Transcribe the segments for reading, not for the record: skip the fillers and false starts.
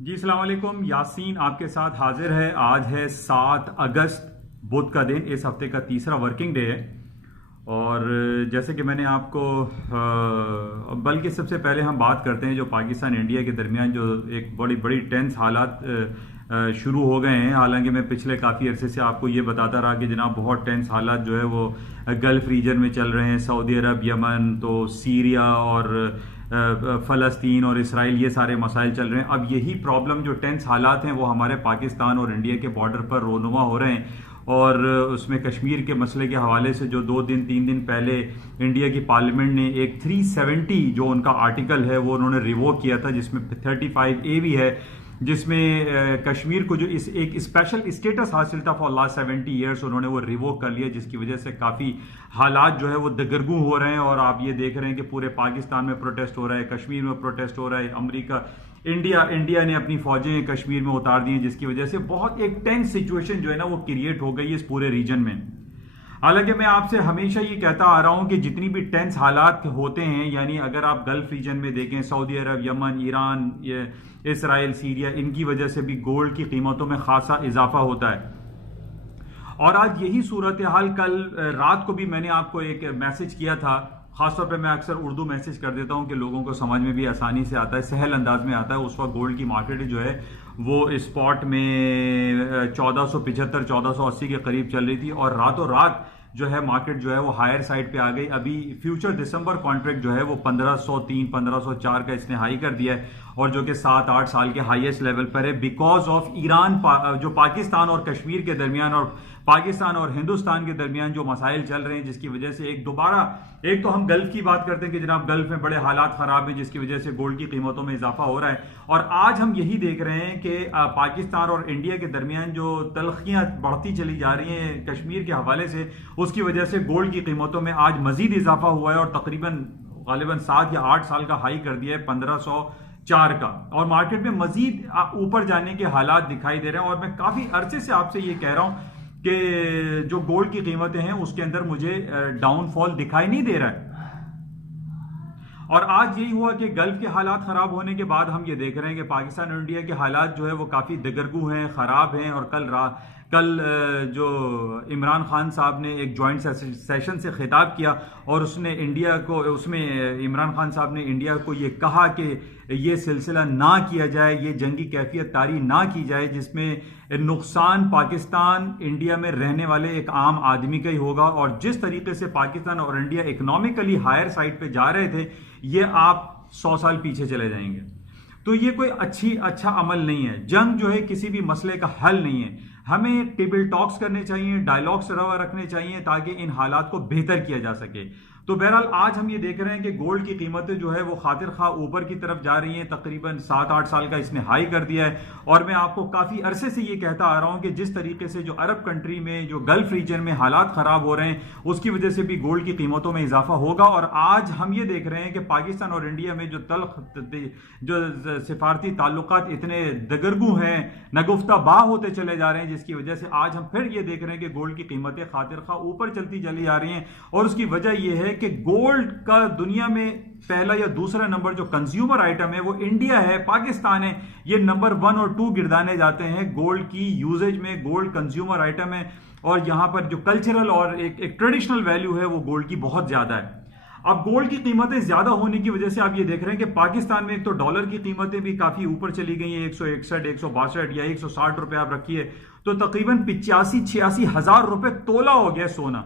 جی السلام علیکم، یاسین آپ کے ساتھ حاضر ہے۔ آج ہے 7 اگست، بدھ کا دن، اس ہفتے کا تیسرا ورکنگ ڈے ہے۔ اور جیسے کہ میں نے آپ کو بلکہ سب سے پہلے ہم بات کرتے ہیں جو پاکستان انڈیا کے درمیان جو ایک بڑی ٹینس حالات شروع ہو گئے ہیں۔ حالانکہ میں پچھلے کافی عرصے سے آپ کو یہ بتاتا رہا کہ جناب بہت ٹینس حالات جو ہے وہ گلف ریجن میں چل رہے ہیں، سعودی عرب، یمن، تو سیریا اور فلسطین اور اسرائیل، یہ سارے مسائل چل رہے ہیں۔ اب یہی پرابلم جو ٹینس حالات ہیں وہ ہمارے پاکستان اور انڈیا کے بارڈر پر رونما ہو رہے ہیں۔ اور اس میں کشمیر کے مسئلے کے حوالے سے جو 3 دن پہلے انڈیا کی پارلیمنٹ نے ایک 370 جو ان کا آرٹیکل ہے وہ انہوں نے ریووک کیا تھا، جس میں 35A بھی ہے، جس میں کشمیر کو جو ایک اسپیشل اسٹیٹس حاصل تھا فار لاسٹ 70 ایئرس، انہوں نے وہ ریووک کر لیا، جس کی وجہ سے کافی حالات جو ہے وہ دگرگوں ہو رہے ہیں۔ اور آپ یہ دیکھ رہے ہیں کہ پورے پاکستان میں پروٹیسٹ ہو رہا ہے، کشمیر میں پروٹیسٹ ہو رہا ہے، امریکہ انڈیا نے اپنی فوجیں کشمیر میں اتار دی ہیں، جس کی وجہ سے بہت ایک ٹینس سچویشن جو ہے نا وہ کریٹ ہو گئی ہے اس پورے ریجن میں۔ حالانکہ میں آپ سے ہمیشہ یہ کہتا آ رہا ہوں کہ جتنی بھی ٹینس حالات ہوتے ہیں، یعنی اگر آپ گلف ریجن میں دیکھیں، سعودی عرب، یمن، ایران، اسرائیل، سیریا، ان کی وجہ سے بھی گولڈ کی قیمتوں میں خاصا اضافہ ہوتا ہے۔ اور آج یہی صورتحال، کل رات کو بھی میں نے آپ کو ایک میسج کیا تھا، خاص طور پہ میں اکثر اردو میسج کر دیتا ہوں کہ لوگوں کو سمجھ میں بھی آسانی سے آتا ہے، سہل انداز میں آتا ہے۔ اس وقت گولڈ کی مارکیٹ جو ہے وہ اسپاٹ میں 1475 1480 کے قریب چل رہی تھی، اور راتوں رات جو ہے مارکیٹ جو ہے وہ ہائر سائڈ پہ آ گئی۔ ابھی فیوچر دسمبر کانٹریکٹ جو ہے وہ 1503 1504 کا اس نے ہائی کر دیا ہے، اور جو کہ 7-8 سال کے ہائیسٹ لیول پر ہے، بیکاز آف ایران جو پاکستان اور کشمیر کے درمیان اور پاکستان اور ہندوستان کے درمیان جو مسائل چل رہے ہیں، جس کی وجہ سے ایک تو ہم گلف کی بات کرتے ہیں کہ جناب گلف میں بڑے حالات خراب ہیں، جس کی وجہ سے گولڈ کی قیمتوں میں اضافہ ہو رہا ہے، اور آج ہم یہی دیکھ رہے ہیں کہ پاکستان اور انڈیا کے درمیان جو تلخیاں بڑھتی چلی جا رہی ہیں کشمیر کے حوالے سے، اس کی وجہ سے گولڈ کی قیمتوں میں آج مزید اضافہ ہوا ہے، اور غالباً 7 یا 8 سال کا ہائی کر دیا ہے 1504 کا، اور مارکیٹ میں مزید اوپر جانے کے حالات دکھائی دے رہے ہیں۔ اور میں کافی عرصے سے آپ سے یہ کہہ رہا ہوں کہ جو گولڈ کی قیمتیں ہیں اس کے اندر مجھے ڈاؤن فال دکھائی نہیں دے رہا ہے، اور آج یہی ہوا کہ گلف کے حالات خراب ہونے کے بعد ہم یہ دیکھ رہے ہیں کہ پاکستان اور انڈیا کے حالات جو ہے وہ کافی دگرگوں ہیں، خراب ہیں۔ اور کل جو عمران خان صاحب نے ایک جوائنٹ سیشن سے خطاب کیا، اور اس میں عمران خان صاحب نے انڈیا کو یہ کہا کہ یہ سلسلہ نہ کیا جائے، یہ جنگی کیفیت طاری نہ کی جائے، جس میں نقصان پاکستان انڈیا میں رہنے والے ایک عام آدمی کا ہی ہوگا، اور جس طریقے سے پاکستان اور انڈیا اکنامکلی ہائر سائڈ پہ جا رہے تھے، یہ آپ 100 سال پیچھے چلے جائیں گے۔ تو یہ کوئی اچھا عمل نہیں ہے۔ جنگ جو ہے کسی بھی مسئلے کا حل نہیں ہے۔ ہمیں ٹیبل ٹاکس کرنے چاہیے، ڈائیلاگس رکھنے چاہیے، تاکہ ان حالات کو بہتر کیا جا سکے۔ تو بہرحال آج ہم یہ دیکھ رہے ہیں کہ گولڈ کی قیمتیں جو ہے وہ خاطر خواہ اوپر کی طرف جا رہی ہیں، تقریباً 7-8 سال کا اس نے ہائی کر دیا ہے۔ اور میں آپ کو کافی عرصے سے یہ کہتا آ رہا ہوں کہ جس طریقے سے جو عرب کنٹری میں جو گلف ریجن میں حالات خراب ہو رہے ہیں، اس کی وجہ سے بھی گولڈ کی قیمتوں میں اضافہ ہوگا۔ اور آج ہم یہ دیکھ رہے ہیں کہ پاکستان اور انڈیا میں جو سفارتی تعلقات اتنے دگرگوں ہیں، نگفتہ باہ ہوتے چلے جا رہے ہیں، جس کی وجہ سے آج ہم پھر یہ دیکھ رہے ہیں کہ گولڈ کی قیمتیں خاطر خواہ اوپر چلتی چلی جا رہی ہیں۔ اور اس کی وجہ یہ ہے کہ گولڈ کا دنیا میں پہلا یا دوسرا نمبر جو کنزیومر آئٹم ہے وہ انڈیا ہے، پاکستان ہے، یہ نمبر 1 اور 2 گردانے جاتے ہیں گولڈ کی یوزیج میں۔ گولڈ کنزیومر آئٹم ہے، اور یہاں پر جو کلچرل اور ایک ٹریڈیشنل ویلیو ہے وہ گولڈ کی بہت زیادہ ہے۔ اب گولڈ کی قیمتیں زیادہ ہونے کی وجہ سے آپ یہ دیکھ رہے ہیں کہ پاکستان میں ایک تو ڈالر کی قیمتیں بھی کافی اوپر چلی گئی ہیں، 161 162 یا 160 روپے آپ رکھیے، تو تقریباً 85-86 ہزار روپے تولہ ہو گیا سونا۔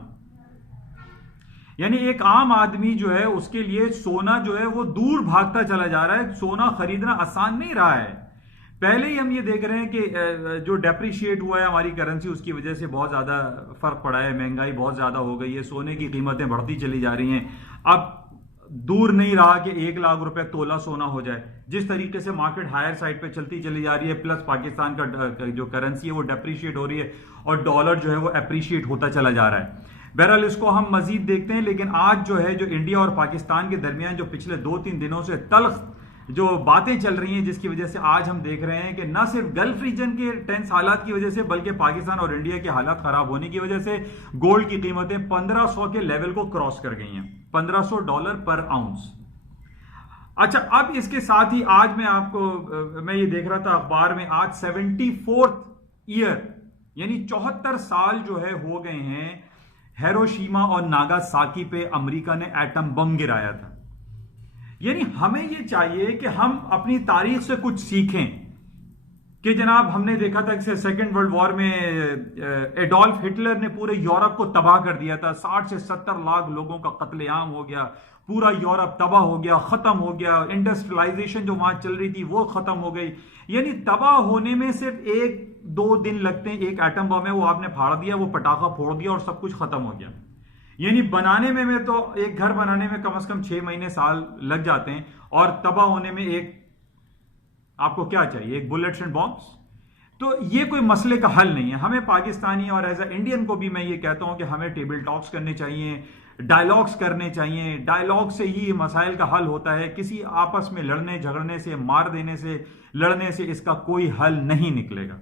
یعنی ایک عام آدمی جو ہے اس کے لیے سونا جو ہے وہ دور بھاگتا چلا جا رہا ہے، سونا خریدنا آسان نہیں رہا ہے۔ پہلے ہی ہم یہ دیکھ رہے ہیں کہ جو ڈیپریشیٹ ہوا ہے ہماری کرنسی، اس کی وجہ سے بہت زیادہ فرق پڑا ہے، مہنگائی بہت زیادہ ہو گئی ہے، سونے کی قیمتیں بڑھتی چلی جا رہی ہیں۔ اب دور نہیں رہا کہ 1 لاکھ روپے تولہ سونا ہو جائے، جس طریقے سے مارکیٹ ہائر سائڈ پہ چلتی چلی جا رہی ہے، پلس پاکستان کا جو کرنسی ہے وہ ڈیپریشیٹ ہو رہی ہے، اور ڈالر جو ہے وہ اپریشیٹ ہوتا چلا جا رہا ہے۔ بہرحال اس کو ہم مزید دیکھتے ہیں، لیکن آج جو ہے جو انڈیا اور پاکستان کے درمیان جو پچھلے 2-3 دنوں سے تلخ جو باتیں چل رہی ہیں، جس کی وجہ سے آج ہم دیکھ رہے ہیں کہ نہ صرف گلف ریجن کے ٹینس حالات کی وجہ سے، بلکہ پاکستان اور انڈیا کے حالات خراب ہونے کی وجہ سے گولڈ کی قیمتیں 1500 کے لیول کو کراس کر گئی ہیں، $1500 پر آؤنس۔ اچھا، اب اس کے ساتھ ہی آج میں آپ کو میں یہ دیکھ رہا تھا اخبار میں، آج 74th ایئر یعنی 74 سال جو ہے ہو گئے ہیں ہیروشیما اور ناگاساکی پہ امریکہ نے ایٹم بم گرایا تھا. یعنی ہمیں یہ چاہیے کہ ہم اپنی تاریخ سے کچھ سیکھیں کہ جناب ہم نے دیکھا تھا کہ سیکنڈ ورلڈ وار میں ایڈولف ہٹلر نے پورے یورپ کو تباہ کر دیا تھا. 60 سے 70 لاکھ لوگوں کا قتل عام ہو گیا، پورا یورپ تباہ ہو گیا، ختم ہو گیا. انڈسٹریلائزیشن جو وہاں چل رہی تھی وہ ختم ہو گئی. یعنی تباہ ہونے میں صرف 1-2 دن لگتے ہیں. ایک ایٹم بم ہے وہ آپ نے پھاڑ دیا، وہ پٹاخہ پھوڑ دیا اور سب کچھ ختم ہو گیا. یعنی بنانے میں تو ایک گھر بنانے میں کم از کم 6 مہینے سال لگ جاتے ہیں، اور تباہ ہونے میں آپ کو کیا چاہیے؟ ایک بلٹس اینڈ بامبس. تو یہ کوئی مسئلے کا حل نہیں ہے. ہمیں پاکستانی اور ایز اے انڈین کو بھی میں یہ کہتا ہوں کہ ہمیں ٹیبل ٹاکس کرنے چاہیے، ڈائلاگس کرنے چاہیے. ڈائلاگ سے ہی مسائل کا حل ہوتا ہے. کسی آپس میں لڑنے جھگڑنے سے، مار دینے سے، لڑنے سے اس کا کوئی حل نہیں نکلے گا.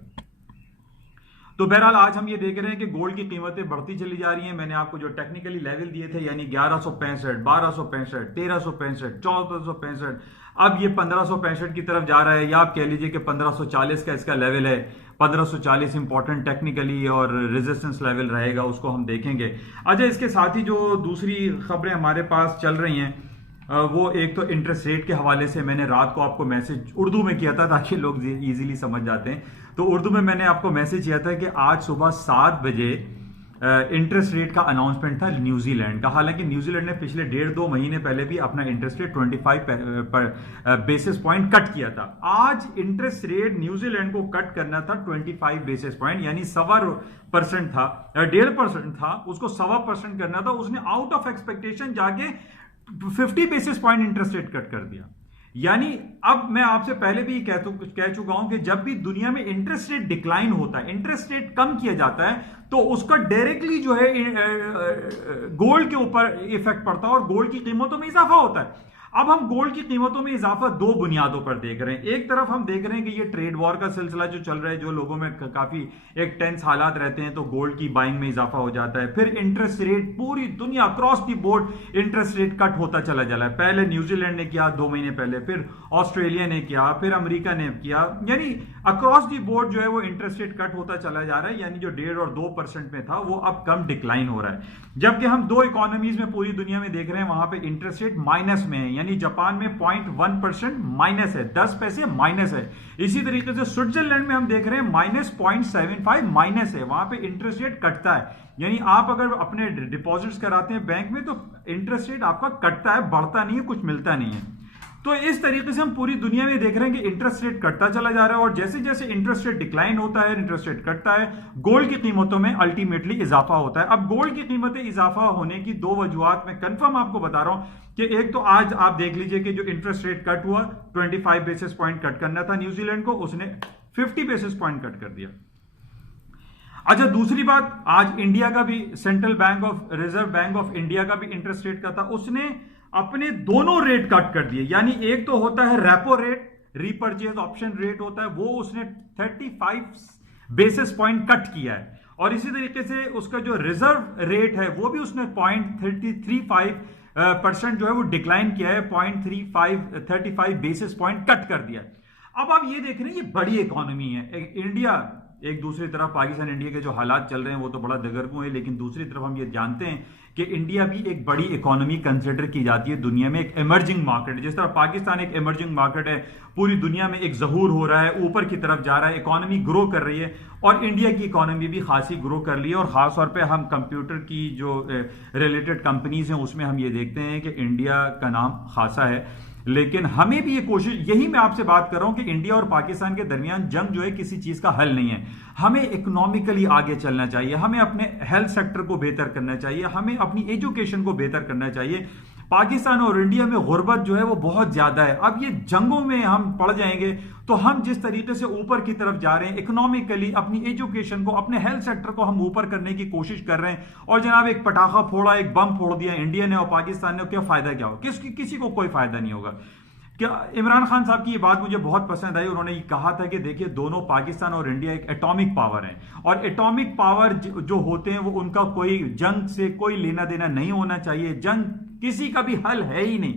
تو بہرحال آج ہم یہ دیکھ رہے ہیں کہ گولڈ کی قیمتیں بڑھتی چلی جا رہی ہیں. میں نے آپ کو جو ٹیکنیکلی لیول دیے تھے یعنی 1165، 1265، 1365، 1465، اب یہ 1565 کی طرف جا رہا ہے، یا آپ کہہ لیجئے کہ 1540 کا اس کا لیول ہے. 1540 امپورٹنٹ ٹیکنیکلی اور ریزسٹنس لیول رہے گا، اس کو ہم دیکھیں گے. اچھا، اس کے ساتھ ہی جو دوسری خبریں ہمارے پاس چل رہی ہیں وہ ایک تو انٹرسٹ ریٹ کے حوالے سے. میں نے رات کو آپ کو میسج اردو میں کیا تھا تاکہ لوگ ایزیلی سمجھ جاتے ہیں. تو اردو میں نے آپ کو میسج کیا تھا کہ آج صبح 7 بجے انٹرسٹ ریٹ کا اناؤنسمنٹ تھا نیوزی لینڈ کا. حالانکہ نیوزی لینڈ نے پچھلے 1.5-2 مہینے پہلے بھی اپنا انٹرسٹ ریٹ 25 بیسس پوائنٹ کٹ کیا تھا. آج انٹرسٹ ریٹ نیوزی لینڈ کو کٹ کرنا تھا 25 بیسس پوائنٹ، یعنی 1.25% تھا، 1.5% تھا، اس کو 1.25% کرنا تھا. اس نے آؤٹ آف ایکسپیکٹیشن جا کے 50 بیسس پوائنٹ انٹرسٹ ریٹ کٹ کر دیا. یعنی اب میں آپ سے پہلے بھی کہہ چکا ہوں کہ جب بھی دنیا میں انٹرسٹ ریٹ ڈکلائن ہوتا ہے، انٹرسٹ ریٹ کم کیا جاتا ہے، تو اس کا ڈائریکٹلی جو ہے گولڈ کے اوپر ایفیکٹ پڑتا ہے اور گولڈ کی قیمتوں میں اضافہ ہوتا ہے. اب ہم گولڈ کی قیمتوں میں اضافہ 2 بنیادوں پر دیکھ رہے ہیں. ایک طرف ہم دیکھ رہے ہیں کہ یہ ٹریڈ وار کا سلسلہ جو چل رہا ہے، جو لوگوں میں کافی ایک ٹینس حالات رہتے ہیں، تو گولڈ کی بائنگ میں اضافہ ہو جاتا ہے. پھر انٹرسٹ ریٹ پوری دنیا across the board interest rate cut ہوتا چلا جا رہا ہے. پہلے نیوزی لینڈ نے کیا 2 مہینے پہلے، پھر آسٹریلیا نے کیا، پھر امریکہ نے کیا. یعنی اکراس دی بورڈ جو ہے وہ انٹرسٹ ریٹ کٹ ہوتا چلا جا رہا ہے. یعنی جو 1.5 اور 2% میں تھا وہ اب کم ڈکلائن ہو رہا ہے. جبکہ ہم 2 اکانومیز میں پوری دنیا میں دیکھ رہے ہیں وہاں پہ انٹرسٹ ریٹ مائنس میں ہے. یعنی جاپان میں 0.1% مائنس ہے، 10 پیسے مائنس ہے. اسی طریقے سے سوئٹزرلینڈ میں ہم دیکھ رہے ہیں -0.75 مائنس ہے، وہاں پہ انٹرسٹ ریٹ کٹتا ہے. یعنی آپ اگر اپنے ڈپازٹس کراتے ہیں بینک میں تو انٹرسٹ ریٹ آپ کا کٹتا ہے، بڑھتا نہیں ہے، کچھ ملتا نہیں ہے. تو اس طریقے سے ہم پوری دنیا میں دیکھ رہے ہیں کہ انٹرسٹ ریٹ کٹتا چلا جا رہا ہے، اور جیسے جیسے انٹرسٹ ریٹ ڈکلائن ہوتا ہے، انٹرسٹ ریٹ کٹتا ہے، گولڈ کی قیمتوں میں الٹیمیٹلی اضافہ ہوتا ہے. اب گولڈ کی قیمتیں اضافہ ہونے کی 2 وجوہات میں کنفرم آپ کو بتا رہا ہوں کہ ایک تو آج آپ دیکھ لیجئے کہ جو انٹرسٹ ریٹ کٹ ہوا 25 بیسس پوائنٹ کٹ کرنا تھا نیوزی لینڈ کو، اس نے 50 بیسس پوائنٹ کٹ کر دیا. اچھا، دوسری بات، آج انڈیا کا بھی central bank of reserve bank of India کا بھی انٹرسٹ ریٹ کا تھا، اس نے اپنے دونوں ریٹ کٹ کر دیے. یعنی ایک تو ہوتا ہے ریپو ریٹ، ری پرچیز آپشن ریٹ ہوتا ہے، وہ اس نے 35 بیسس پوائنٹ کٹ کیا ہے. اور اسی طریقے سے اس کا جو ریزرو ریٹ ہے وہ بھی اس نے 0.35% جو ہے وہ ڈکلائن کیا ہے، 0.35 بیسس پوائنٹ کٹ کر دیا. اب آپ یہ دیکھ رہے ہیں یہ بڑی اکانومی ہے انڈیا. ایک دوسری طرف پاکستان انڈیا کے جو حالات چل رہے ہیں وہ تو بڑا دگرگوں ہے، لیکن دوسری طرف ہم یہ جانتے ہیں کہ انڈیا بھی ایک بڑی اکانومی کنسیڈر کی جاتی ہے دنیا میں، ایک ایمرجنگ مارکیٹ. جس طرح پاکستان ایک ایمرجنگ مارکیٹ ہے، پوری دنیا میں ایک ظہور ہو رہا ہے، اوپر کی طرف جا رہا ہے، اکانومی گرو کر رہی ہے، اور انڈیا کی اکانومی بھی خاصی گرو کر لی ہے. اور خاص طور پہ ہم کمپیوٹر کی جو ریلیٹڈ کمپنیز ہیں اس میں ہم یہ دیکھتے ہیں کہ انڈیا کا نام خاصا ہے. لیکن ہمیں بھی یہ کوشش، یہی میں آپ سے بات کر رہا ہوں کہ انڈیا اور پاکستان کے درمیان جنگ جو ہے کسی چیز کا حل نہیں ہے. ہمیں اکنامکلی آگے چلنا چاہیے، ہمیں اپنے ہیلتھ سیکٹر کو بہتر کرنا چاہیے، ہمیں اپنی ایجوکیشن کو بہتر کرنا چاہیے. پاکستان اور انڈیا میں غربت جو ہے وہ بہت زیادہ ہے. اب یہ جنگوں میں ہم پڑ جائیں گے تو ہم جس طریقے سے اوپر کی طرف جا رہے ہیں اکنامکلی، اپنی ایجوکیشن کو، اپنے ہیلتھ سیکٹر کو ہم اوپر کرنے کی کوشش کر رہے ہیں، اور جناب ایک پٹاخہ پھوڑا، ایک بم پھوڑ دیا انڈیا نے اور پاکستان نے، کیا فائدہ کیا ہوگا؟ کسی کو کوئی فائدہ نہیں ہوگا. کیا عمران خان صاحب کی یہ بات مجھے بہت پسند آئی. انہوں نے یہ کہا تھا کہ دیکھیے دونوں پاکستان اور انڈیا ایک ایٹامک پاور ہیں، اور ایٹامک پاور جو ہوتے ہیں وہ ان کا کوئی جنگ سے کوئی لینا دینا نہیں ہونا چاہیے. جنگ کسی کا بھی حل ہے ہی نہیں.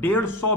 $150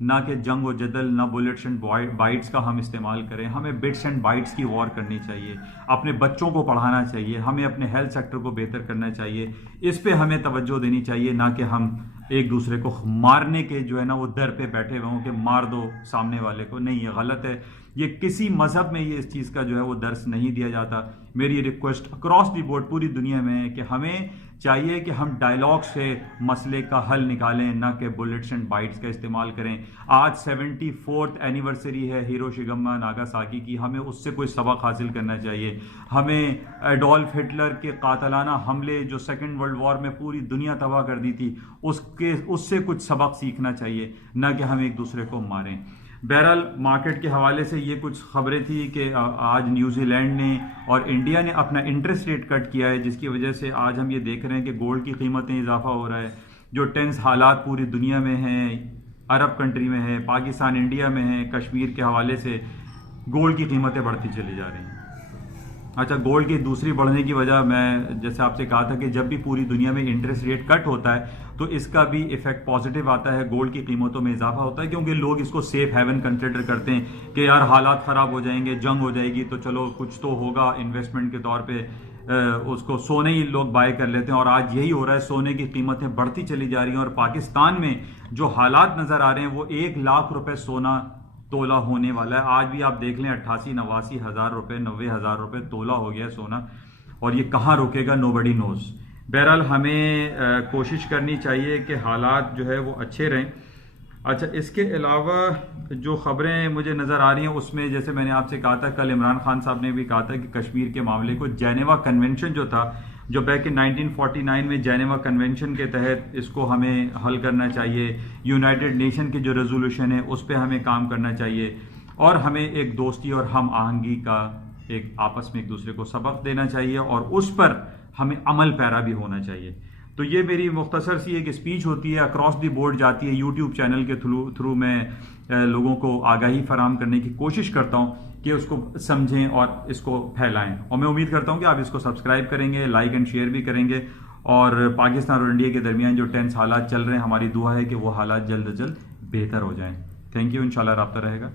نہ کہ جنگ و جدل، نہ بلٹس اینڈ بائٹس کا ہم استعمال کریں. ہمیں بٹس اینڈ بائٹس کی وار کرنی چاہیے، اپنے بچوں کو پڑھانا چاہیے، ہمیں اپنے ہیلتھ سیکٹر کو بہتر کرنا چاہیے. اس پہ ہمیں توجہ دینی چاہیے، نہ کہ ہم ایک دوسرے کو مارنے کے جو ہے نا وہ در پہ بیٹھے ہوئے ہوں کہ مار دو سامنے والے کو. نہیں، یہ غلط ہے. یہ کسی مذہب میں یہ اس چیز کا جو ہے وہ درس نہیں دیا جاتا. میری ریکویسٹ اکراس دی بورڈ پوری دنیا میں ہے کہ ہمیں چاہیے کہ ہم ڈائلاگ سے مسئلے کا حل نکالیں، نہ کہ بلٹس اینڈ بائٹس کا استعمال کریں. آج 74th اینیورسری ہے ہیروشیما ناگاساکی کی. ہمیں اس سے کوئی سبق حاصل کرنا چاہیے. ہمیں ایڈولف ہٹلر کے قاتلانہ حملے جو سیکنڈ ورلڈ وار میں پوری دنیا تباہ کر دی تھی اس سے کچھ سبق سیکھنا چاہیے، نہ کہ ہم ایک دوسرے کو ماریں. بہرحال مارکیٹ کے حوالے سے یہ کچھ خبریں تھیں کہ آج نیوزی لینڈ نے اور انڈیا نے اپنا انٹرسٹ ریٹ کٹ کیا ہے، جس کی وجہ سے آج ہم یہ دیکھ رہے ہیں کہ گولڈ کی قیمتیں اضافہ ہو رہا ہے. جو ٹینس حالات پوری دنیا میں ہیں، عرب کنٹری میں ہے، پاکستان انڈیا میں ہے، کشمیر کے حوالے سے گولڈ کی قیمتیں بڑھتی چلی جا رہی ہیں. اچھا، گولڈ کی دوسری بڑھنے کی وجہ میں جیسے آپ سے کہا تھا کہ جب بھی پوری دنیا میں انٹرسٹ ریٹ کٹ ہوتا ہے تو اس کا بھی ایفیکٹ پازیٹیو آتا ہے، گولڈ کی قیمتوں میں اضافہ ہوتا ہے، کیونکہ لوگ اس کو سیف ہیون کنسیڈر کرتے ہیں کہ یار حالات خراب ہو جائیں گے، جنگ ہو جائے گی تو چلو کچھ تو ہوگا انویسٹمنٹ کے طور پہ. اس کو سونے ہی لوگ بائی کر لیتے ہیں، اور آج یہی ہو رہا ہے. سونے کی قیمتیں بڑھتی چلی جا رہی ہیں، اور پاکستان میں جو حالات نظر آ رہے ہیں وہ 1 لاکھ روپے سونا تولہ ہونے والا ہے. آج بھی آپ دیکھ لیں 88-89 ہزار روپے، 90 ہزار روپے تولہ ہو گیا ہے سونا، اور یہ کہاں رکے گا نو بڈی نوز. بہرحال ہمیں کوشش کرنی چاہیے کہ حالات جو ہے وہ اچھے رہیں. اچھا، اس کے علاوہ جو خبریں مجھے نظر آ رہی ہیں اس میں جیسے میں نے آپ سے کہا تھا، کل عمران خان صاحب نے بھی کہا تھا کہ کشمیر کے معاملے کو جینیوا کنونشن جو تھا، جو بیک ان 1949 میں جینیوا کنونشن کے تحت اس کو ہمیں حل کرنا چاہیے. یونائٹڈ نیشن کی جو ریزولوشن ہے اس پہ ہمیں کام کرنا چاہیے، اور ہمیں ایک دوستی اور ہم آہنگی کا ایک آپس میں ایک دوسرے کو سبق دینا چاہیے، اور اس پر ہمیں عمل پیرا بھی ہونا چاہیے. تو یہ میری مختصر سی ایک اسپیچ ہوتی ہے، اکراس دی بورڈ جاتی ہے. یوٹیوب چینل کے تھرو میں لوگوں کو آگاہی فراہم کرنے کی کوشش کرتا ہوں کہ اس کو سمجھیں اور اس کو پھیلائیں، اور میں امید کرتا ہوں کہ آپ اس کو سبسکرائب کریں گے، لائک اینڈ شیئر بھی کریں گے. اور پاکستان اور انڈیا کے درمیان جو ٹینس حالات چل رہے ہیں، ہماری دعا ہے کہ وہ حالات جلد از جلد بہتر ہو جائیں. تھینک یو، انشاءاللہ رابطہ رہے گا.